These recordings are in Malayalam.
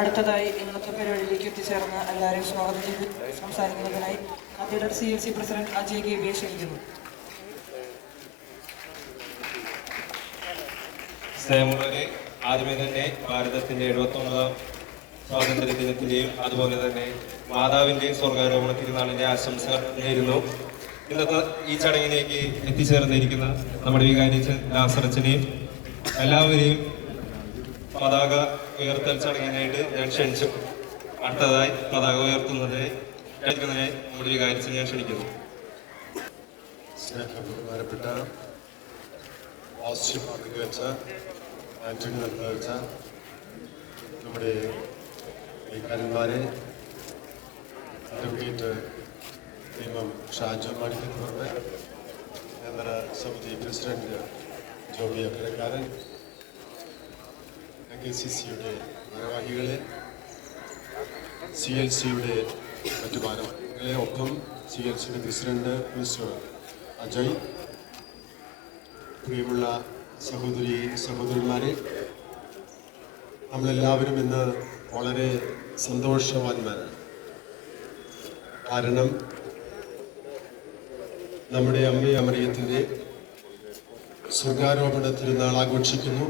അടുത്തതായി ഇന്നത്തെ പരിപാടിയിലേക്ക് എത്തിച്ചേർന്ന എല്ലാവരെയും സ്വാഗതം ചെയ്ത് സംസാരിക്കുന്നതിനായി കത്തീഡ്രൽ CLC പ്രസിഡന്റ് അജയ് ഗേബിയെ ക്ഷണിക്കുന്നു. സ്നേഹമുള്ളവരെ, ആദ്യമേ തന്നെ ഭാരതത്തിന്റെ 79ാം സ്വാതന്ത്ര്യ ദിനത്തിന്റെയും അതുപോലെ തന്നെ മാതാവിന്റെ സ്വർഗാരോപണ തിരുനാളിന്റെ ആശംസകൾ നേരുന്നു. ഇന്നത്തെ ഈ ചടങ്ങിലേക്ക് എത്തിച്ചേർന്നിരിക്കുന്ന നമ്മുടെ വികാരി ലാസറച്ചനെയും എല്ലാവരെയും പതാക ഉയർത്തൽ ചടങ്ങിനായിട്ട് ഞാൻ ക്ഷണിച്ചു. അടുത്തതായി പതാക ഉയർത്തുന്നതിനായി നമ്മുടെ വികാരിച്ച് ഞാൻ ക്ഷണിക്കുന്നു. ബഹുമാനപ്പെട്ട ആന്റണി നൽകാഴ്ച, നമ്മുടെ വികാരന്മാരെ, അഡ്വക്കേറ്റ് നിയമം ഷാജു മാണിക്ക് പുറമെ കേന്ദ്ര സമിതി പ്രസിഡന്റ് ജോബി അക്കരക്കാരൻ, KCCയുടെ ഭാരവാഹികളെ, CLCയുടെ മറ്റു ഭാരവാഹികളെ, ഒപ്പം CLCയുടെ പ്രസിഡന്റ് മിസ്റ്റർ അജയ്, പ്രിയമുള്ള സഹോദരന്മാരെ, നമ്മളെല്ലാവരും ഇന്ന് വളരെ സന്തോഷവാന്മാരാണ്. കാരണം നമ്മുടെ അമ്മയെ മറിയത്തിൻ്റെ സ്വർഗാരോപണ തിരുനാൾ ആഘോഷിക്കുന്നു.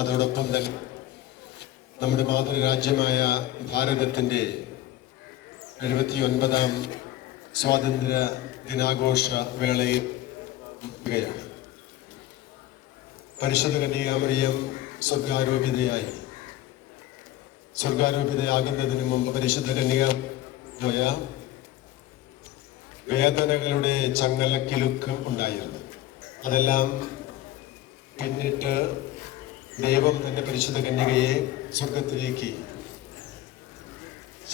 അതോടൊപ്പം തന്നെ നമ്മുടെ മാതൃരാജ്യമായ ഭാരതത്തിൻ്റെ 79ാം സ്വാതന്ത്ര്യ ദിനാഘോഷ വേളയിൽ പരിശുദ്ധ കന്യകാമറിയം സ്വർഗാരോപിതയാകുന്നതിന് മുമ്പ് പരിശുദ്ധ കന്യകായ വേദനകളുടെ ചങ്ങലക്കിലുക്കം ഉണ്ടായിരുന്നു. അതെല്ലാം പിന്നിട്ട് ദൈവം തന്റെ പരിശുദ്ധ കന്യകയെ സ്വർഗത്തിലേക്ക്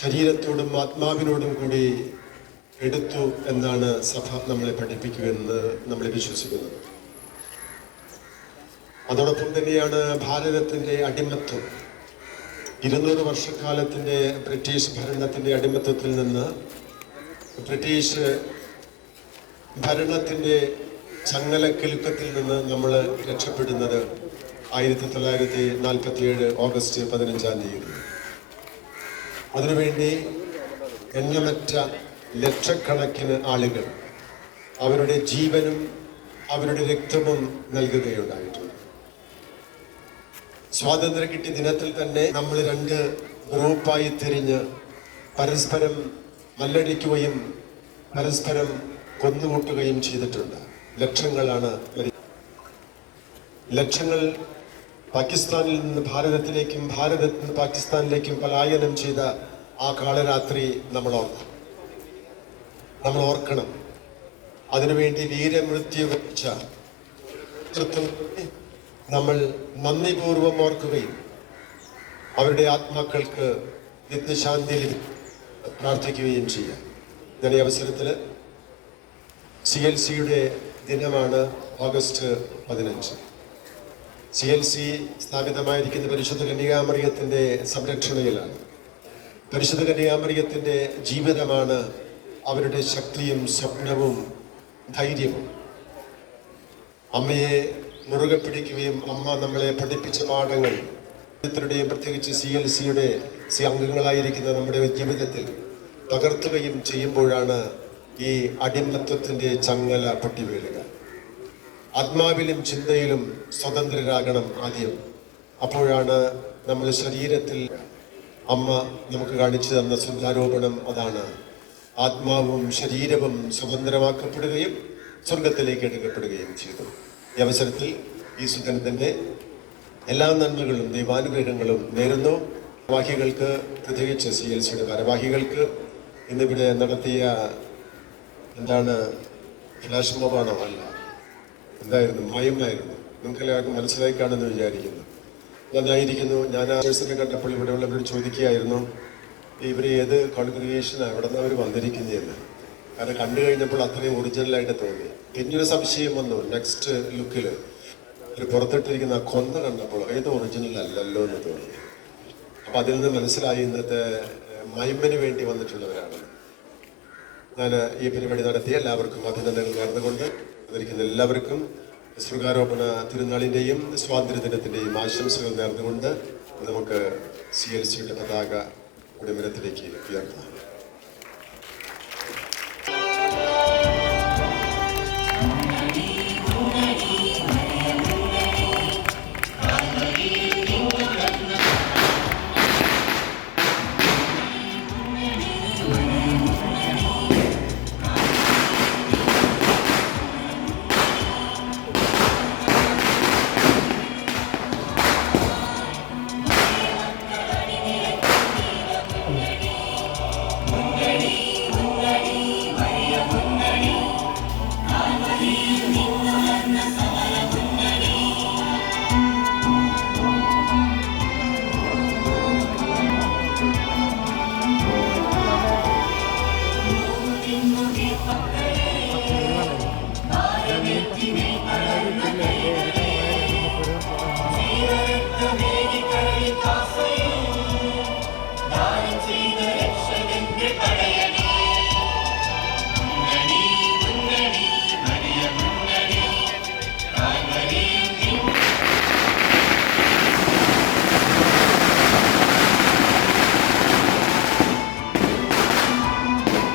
ശരീരത്തോടും ആത്മാവിനോടും കൂടി എടുത്തു എന്നാണ് സഭ നമ്മളെ പഠിപ്പിക്കുമെന്ന് നമ്മൾ വിശ്വസിക്കുന്നത്. അതോടൊപ്പം തന്നെയാണ് ഭാരതത്തിന്റെ അടിമത്വം, 200 വർഷക്കാലത്തിന്റെ ബ്രിട്ടീഷ് ഭരണത്തിന്റെ അടിമത്വത്തിൽ നിന്ന്, ബ്രിട്ടീഷ് ഭരണത്തിന്റെ ചങ്ങലക്കിലുക്കത്തിൽ നിന്ന് നമ്മൾ രക്ഷപ്പെടുന്നത് 1947 ഓഗസ്റ്റ് 15-ാം തീയതി. അതിനുവേണ്ടി എണ്ണമറ്റ ലക്ഷക്കണക്കിന് ആളുകൾ അവരുടെ ജീവനും അവരുടെ രക്തവും നൽകുകയുണ്ടായിട്ടുണ്ട്. സ്വാതന്ത്ര്യം കിട്ടിയ ദിനത്തിൽ തന്നെ നമ്മൾ 2 ഗ്രൂപ്പായി തിരിഞ്ഞ് പരസ്പരം മല്ലടിക്കുകയും പരസ്പരം കൊന്നുകൂട്ടുകയും ചെയ്തിട്ടുണ്ട്. ലക്ഷങ്ങൾ പാകിസ്ഥാനിൽ നിന്ന് ഭാരതത്തിലേക്കും ഭാരതത്തിൽ നിന്ന് പാകിസ്ഥാനിലേക്കും പലായനം ചെയ്ത ആ കാളരാത്രി നമ്മൾ ഓർക്കണം. അതിനുവേണ്ടി വീരമൃത്യു വരിച്ച നമ്മൾ നന്ദിപൂർവം ഓർക്കുകയും അവരുടെ ആത്മാക്കൾക്ക് നിത്യശാന്തി പ്രാർത്ഥിക്കുകയും ചെയ്യാം. ഞാൻ ഈ അവസരത്തിൽ CLCയുടെ ദിനമാണ് ഓഗസ്റ്റ് 15. CLC സ്ഥാപിതമായിരിക്കുന്ന പരിശുദ്ധ കന്യകാമറിയത്തിൻ്റെ സംരക്ഷണയിലാണ്. പരിശുദ്ധ കന്യകാമറിയത്തിൻ്റെ ജീവിതമാണ് അവരുടെ ശക്തിയും സ്വപ്നവും ധൈര്യവും. അമ്മയെ മുറുകെ പിടിക്കുകയും അമ്മ നമ്മളെ പഠിപ്പിച്ച പാഠങ്ങൾ യുടെയും പ്രത്യേകിച്ച് CLCയുടെ അംഗങ്ങളായിരിക്കുന്ന നമ്മുടെ ജീവിതത്തിൽ പകർത്തുകയും ചെയ്യുമ്പോഴാണ് ഈ അടിമത്വത്തിൻ്റെ ചങ്ങല പൊട്ടിവീഴുക. ആത്മാവിലും ചിന്തയിലും സ്വതന്ത്രരാകണം ആദ്യം. അപ്പോഴാണ് നമ്മൾ ശരീരത്തിൽ അമ്മ നമുക്ക് കാണിച്ചു തന്ന സ്വർഗാരോപണം അതാണ്. ആത്മാവും ശരീരവും സ്വതന്ത്രമാക്കപ്പെടുകയും സ്വർഗത്തിലേക്ക് എടുക്കപ്പെടുകയും ചെയ്തു. ഈ അവസരത്തിൽ ഈ സുഗന്ധന്റെ എല്ലാ നന്മകളും ദൈവാനുഗ്രഹങ്ങളും നേരുന്നു. ഭാരവാഹികൾക്ക്, പ്രത്യേകിച്ച് CLCയുടെ ഭാരവാഹികൾക്ക് ഇന്നിവിടെ നടത്തിയ ഫ്ലാഷ് മോബാണോ? അല്ല, എന്തായിരുന്നു? മയമായിരുന്നു. നിങ്ങൾക്ക് എല്ലാവർക്കും മനസ്സിലായി കാണുമെന്ന് വിചാരിക്കുന്നു. നന്നായിരിക്കുന്നു. ഞാൻ ആ പേഴ്സണെ കണ്ടപ്പോൾ ഇവിടെയുള്ളവരോട് ചോദിക്കുകയായിരുന്നു, ഇവർ ഏത് കോൺഗ്രിഗേഷനാണ്, എവിടെ നിന്ന് അവർ വന്നിരിക്കുന്നതെന്ന്. കാരണം കണ്ടു കഴിഞ്ഞപ്പോൾ അത്രയും ഒറിജിനലായിട്ട് തോന്നി. പിന്നൊരു സംശയം വന്നു. നെക്സ്റ്റ് ലുക്കിൽ ഒരു പുറത്തിട്ടിരിക്കുന്ന കൊന്ത കണ്ടപ്പോൾ ഏത് ഒറിജിനൽ അല്ലല്ലോ എന്ന് തോന്നി. അപ്പം അതിൽ നിന്ന് മനസ്സിലായി ഇന്നത്തെ മൈമന് വേണ്ടി വന്നിട്ടുള്ളവരാണ്. ഞാൻ ഈ പരിപാടി നടത്തിയ എല്ലാവർക്കും അഭിനന്ദനങ്ങൾ നേർന്നുകൊണ്ട് അതിരിക്കുന്ന എല്ലാവർക്കും സ്വർഗാരോപണ തിരുനാളിൻ്റെയും സ്വാതന്ത്ര്യദിനത്തിൻ്റെയും ആശംസകൾ നേർന്നുകൊണ്ട് നമുക്ക് CLCയുടെ പതാക ഉടമരത്തിലേക്ക് ഉയർത്താം.